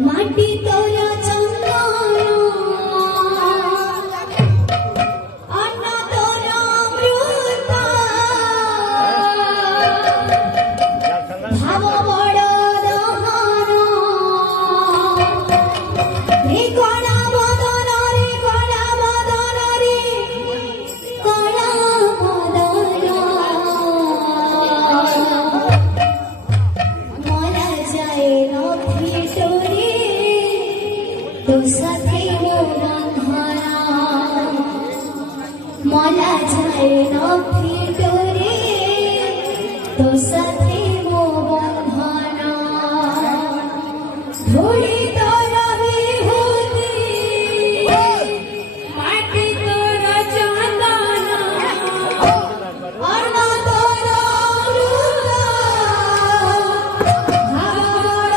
মাটি তোরা চন্দন অন্ন তোরা অমৃত ভাব বড় দহন রে কড়া বদন রে কড়া বদন রে কড়া বদন মরা যায় নথিটোরে তো সাথে মোরা মলা যায় নথিটোরে তো সাথে মো বন্ধনা ধুলি তোর বিভূতি মাটি তোর চন্দন অন্ন তোর অমৃত ভাবড়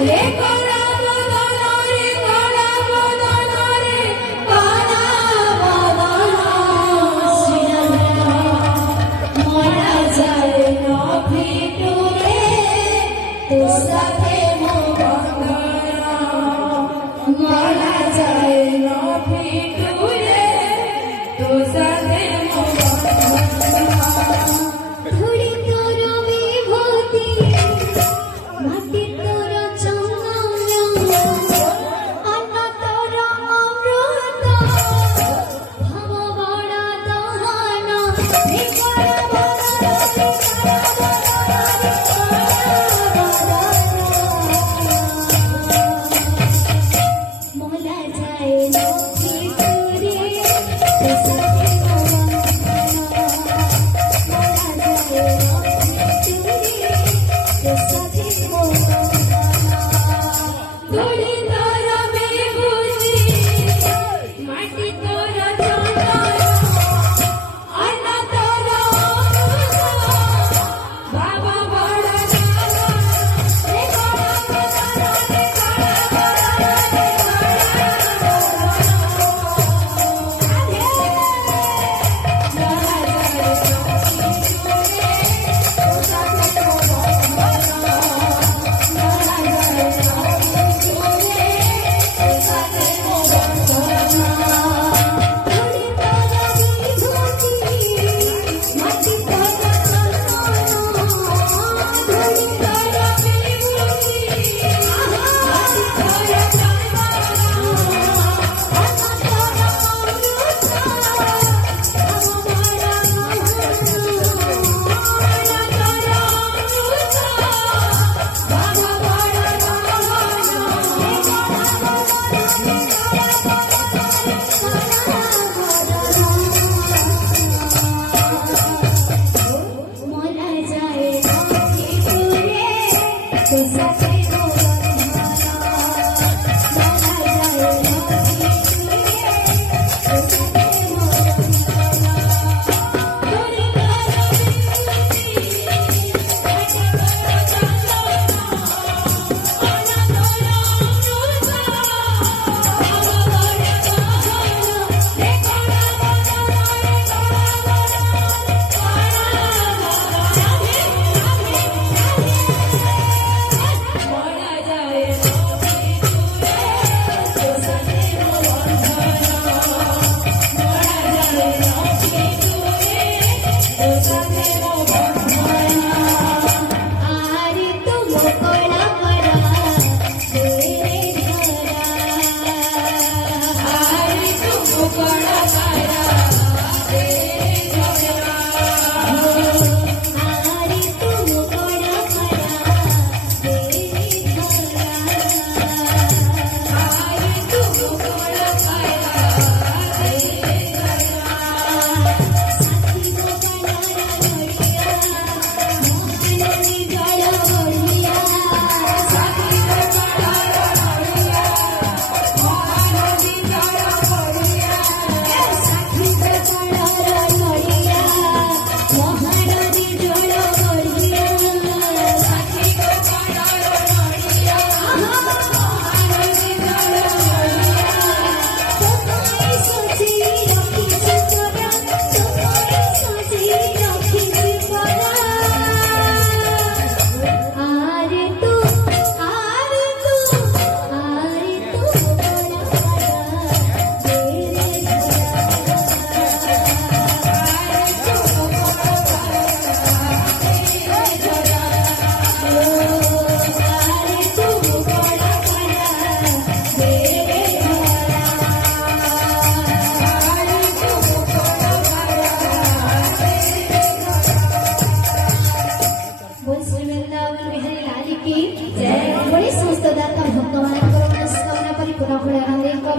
রে কড়া বদন রে কড়া বদন রে কড়া বদন মরা যায় নথিটোরে তো সাথে মো বন্ধনা মরা যায় নথিটোরে তো সাথে মো বন্ধনা ধুলি তোর বিভূতি মাটি তোর চন্দন অন্ন তোর অমৃত ভাব বড় দহন রে কড়া বদন রে কড়া বদন মলা যায় নথিটোরে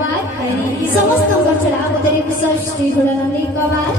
धन्यवाद समस्त चढाव श्री गुणानंदी कबार